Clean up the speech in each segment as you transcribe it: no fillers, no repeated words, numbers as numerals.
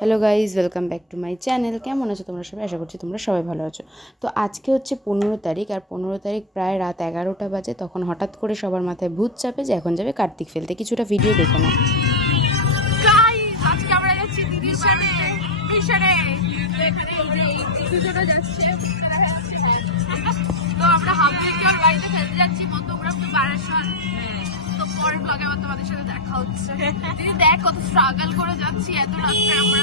Hello guys, welcome back to my channel. কেমন আছো তোমরা সবাই? আশা করছি তোমরা সবাই ভালো আছো। তো আজকে হচ্ছে 15 তারিখ, আর 15 তারিখ প্রায় রাত 11টা বাজে। তখন হঠাৎ করে সবার মাথায় ভূত চাপে যে এখন যাবে কার্তিক ফেলতে। কিছুটা ভিডিও দেখে নাও। আজকে আমরা যাচ্ছি দিদির সাথে মিশনে। তো আমরা হাবলিকে ওর বাড়িতে ফেলতে যাচ্ছি মধ্যগ্রাম বারাসাত। তো পরের ব্লগে আবার তোমাদের সাথে দেখা হচ্ছে। দিদি দেখ কত স্ট্রাগল করে যাচ্ছি এত রাত্রে। আমরা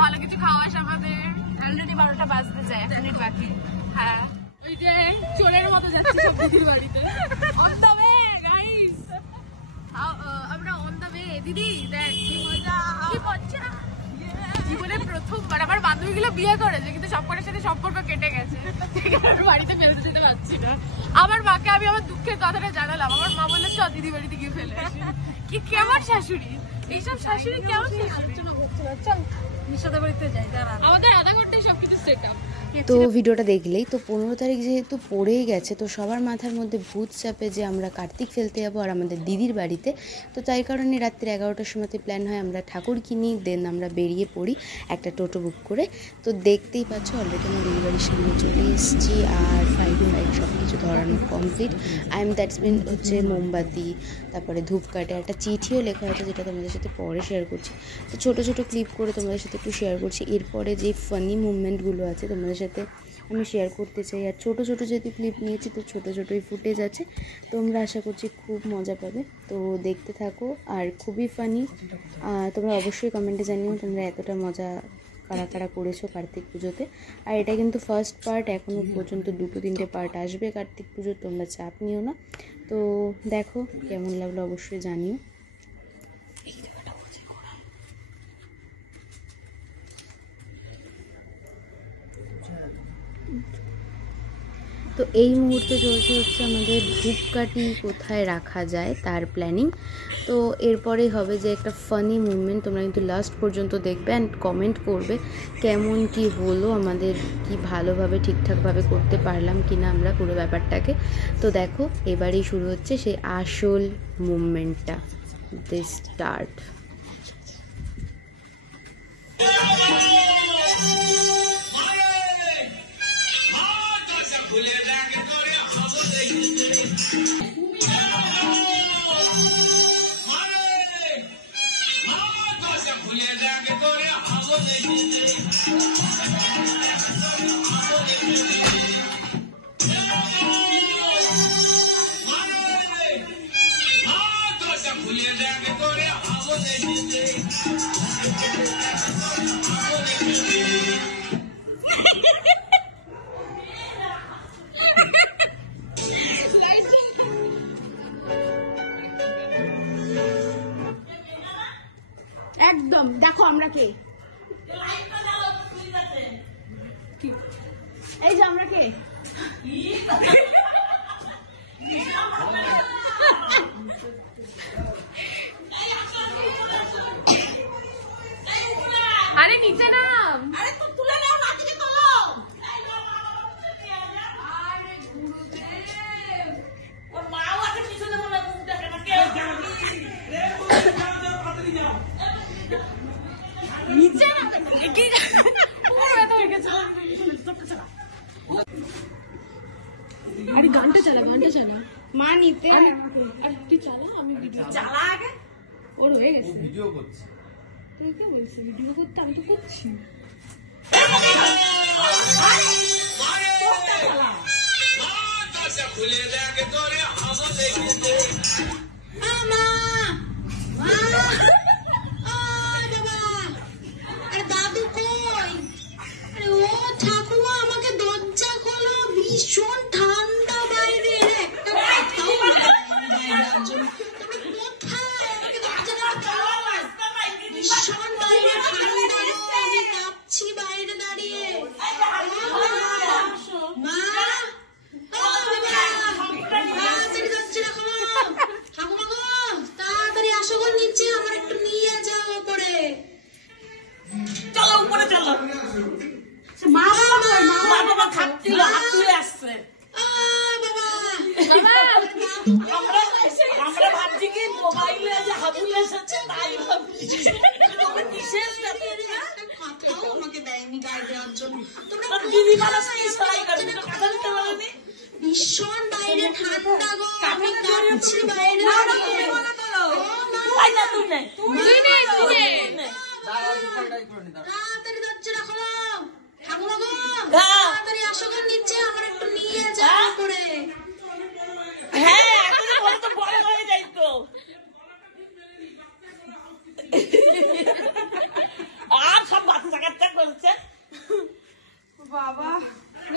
ভালো কিছু খাওয়া আসে আমাদের অলরেডি 12টা বাজতে যায়, 1 মিনিট বাকি। হ্যাঁ, ওই যে চোরের মতো যাচ্ছি সব দিদির বাড়িতে। অন দ্য ওয়ে গাইস, আমরা অন দ্য ওয়ে। দিদি দেখ কি মজা, কি মজা। জীবনের প্রথমবার আমার বান্ধবীগুলো বিয়ে করেছে, কিন্তু সবকটার সাথে সম্পর্ক কেটে গেছে। বাড়িতে ফেলতে যেতে পারছি না। আমার মাকে আমি আমার দুঃখের কথাটা জানালাম। আমার মা বললো চল দিদি বাড়িতে গিয়ে ফেলে আসি। কি কেমন শাশুড়ি, এইসব শাশুড়ি কেমন শাশুড়ি। চল নিশাদের বাড়িতে যাই, আমাদের আধা ঘন্টায় সবকিছু সেট আপ। তো ভিডিওটা দেখলেই তো 15 তারিখ যেহেতু পড়েই গেছে, তো সবার মাথার মধ্যে ভূত চাপে যে আমরা কার্তিক ফেলতে যাবো আর আমাদের দিদির বাড়িতে। তো তাই কারণে রাত্রি 11টার সময়তে প্ল্যান হয় আমরা ঠাকুর কিনি, দেন আমরা বেরিয়ে পড়ি একটা টোটো বুক করে। তো দেখতেই পাচ্ছ অলরেডি আমার দিদির বাড়ির সামনে চলে এসেছি, আর ফাইভ সব কিছু ধরানো কমপ্লিট। দ্যাটস মিন হচ্ছে মোমবাতি, তারপরে ধূপকাঠি, একটা চিঠিও লেখা হয়েছে যেটা তোমাদের সাথে পরে শেয়ার করছি। তো ছোটো ছোটো ক্লিপ করে তোমাদের সাথে একটু শেয়ার করছি। এরপরে যে ফানি মুভমেন্টগুলো আছে তোমাদের সাথে আমি শেয়ার করতে চাই। আর ছোটো ছোটো যেহেতু ক্লিপ নিয়েছি, তো ছোটো ছোটোই ফুটেজ আছে, তোমরা আশা করছি খুব মজা পাবে। তো দেখতে থাকো, আর খুবই ফানি। তোমরা অবশ্যই কমেন্টে জানিও তোমরা এতটা মজা কারা কারা করেছো কার্তিক পুজোতে। আর এটা কিন্তু ফার্স্ট পার্ট, এখনও পর্যন্ত 2-3টে পার্ট আসবে কার্তিক পুজোর, তোমরা চাপ নিও না। তো দেখো কেমন লাগলো অবশ্যই জানিও। তো এই মুহূর্তে চলছে হচ্ছে আমাদের ধূপকাঠি কোথায় রাখা যায় তার প্ল্যানিং। তো এরপরেই হবে যে একটা ফানি মুভমেন্ট। তোমরা কিন্তু লাস্ট পর্যন্ত দেখবে অ্যান্ড কমেন্ট করবে কেমন কি হলো, আমাদের কি ভালোভাবে ঠিকঠাকভাবে করতে পারলাম কি না আমরা পুরো ব্যাপারটাকে। তো দেখো এবারেই শুরু হচ্ছে সেই আসল মুভমেন্টটা, দিস স্টার্ট। একদম দেখো আমরা কে, এই যে আমরা কে। আরে নিচে নাম, আরে তুলে নাও না, দিকে করো। আরে গুরুদেব, ওর মাও আছে পিছনে মনে মুখটা কেন কেউ রে পাতলি যাও নিচে না, কি পুরো ব্যথা হয়ে গেছে। আরে গানটা চালা, গানটা চালা মা নিতে। আর তুই চালা, আমি ভিডিও চালা আগে। ওর হয়ে গেছে, ভিডিও করছি। তুই কে বলছিস ভিডিও করতে? আমি তো করছি। খুলে দেখে তোরে হাসো দেখে আমা মা। দাদু কই? আরে ও ঠাকুমা, আমাকে দরজা খোলো, ভীষণ ঠান্ডা বাইরে। একটা কথাও কোথায়? আমাকে দরজাটা খোলো, ভীষণ বাইরে ঠান্ডা, আমি কাঁপছি বাইরে দাঁড়িয়ে। মা তাড়াতাড়ি আসো গো নিচে, আমার একটু নিয়ে যাও উপরে। চলো উপরে চলো। মা বাবা খাচ্ছিল, হাত তুলে আসছে। আমরা ভাবছি কি মোবাইলে যে হাবুল এসেছে তাই ভাবছি। দেয়নি গায়ে দেওয়ার জন্য। তোমরা দিদি মানুষ কি সেলাই করে দুটো কথা দিতে বলেনি? ভীষণ বাইরে ঠান্ডা গো, আমি কাঁপছি বাইরে। তাই না তুই নে তাড়াতাড়ি দরজাটা খোলো ঠাকুমা গো, তাড়াতাড়ি আসো গো নিচে, আমার একটু নিয়ে যাও করে। হ্যাঁ এখনই বলে তো বড় হয়ে যাই তো। আর সব বাচ্চা চাকাচ্চা বলছে বাবা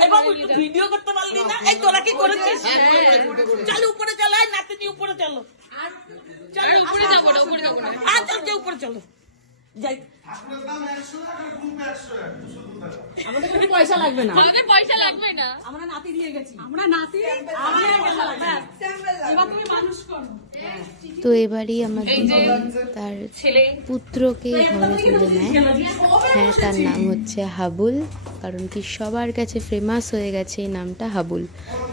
এই বাবু একটু ভিডিও করতে পারলি না? এই তোরা কি করেছিস? চলো উপরে চলো, এই নাতিনি উপরে চলো, চলো উপরে যাবো না, উপরে যাবো না। আর চল যে উপরে চলো যাই। আমাদের কোনো পয়সা লাগবে না, আমাদের পয়সা লাগবে না, আমরা নাতি দিয়ে গেছি। তো এবারই আমার দিদি তার পুত্রকে ঘরে তুলে নেয়। হ্যাঁ, তার নাম হচ্ছে হাবুল, কারণ কি সবার কাছে ফেমাস হয়ে গেছে এই নামটা হাবুল।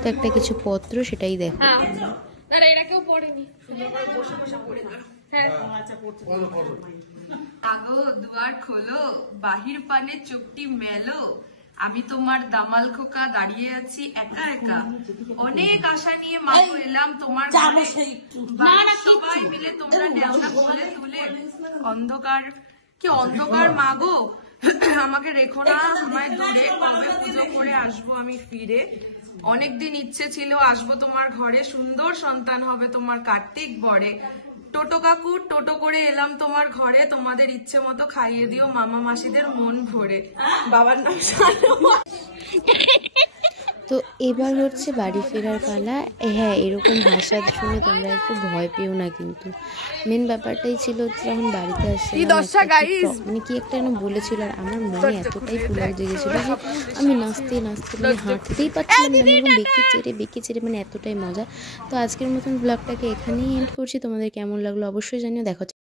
তো একটা কিছু পত্র, সেটাই দেখো তোমরা। না এরা কেউ পড়েনি, সুন্দর করে বসে বসে পড়ে দাও। হ্যাঁ আগো দুয়ার খোলো, বাহির পানে চোখটি মেলো, আমি তোমার দামাল খোকা দাঁড়িয়ে আছি একা একা, অনেক আশা নিয়ে মাগো এলাম তোমার ঘরে, বাড়ির সবাই মিলে তোমরা নেওনা কোলে তুলে, অন্ধকার কি অন্ধকার মাগো, আমাকে রেখো না আমায় দূরে, কবে পুজো করে আসবো আমি ফিরে, অনেকদিন ইচ্ছে ছিল আসবো তোমার ঘরে, সুন্দর সন্তান হবে তোমার কার্তিক বরে, টোটো কাকু টোটো করে এলাম তোমার ঘরে, তোমাদের ইচ্ছে মতো খাইয়ে দিও মামা মাসিদের মন ভরে। বাবার নাম তো এবার হচ্ছে বাড়ি ফেরার পালা। হ্যাঁ, এরকম ভাষা শুনে তোমরা একটু ভয় পেও না, কিন্তু মেন ব্যাপারটাই ছিল যখন বাড়িতে আসছিলাম মানে কি একটা যেন বলেছিল, আর আমার মনে এতটাই পুলাও জেগেছিল যে আমি নাচতে নাচতে মানে হাঁটতেই পারছিলাম না, এরকম বেঁকে চেড়ে মানে এতটাই মজা। তো আজকের মতন ব্লগটাকে এখানেই এন্ড করছি। তোমাদের কেমন লাগলো অবশ্যই জানিও। দেখো।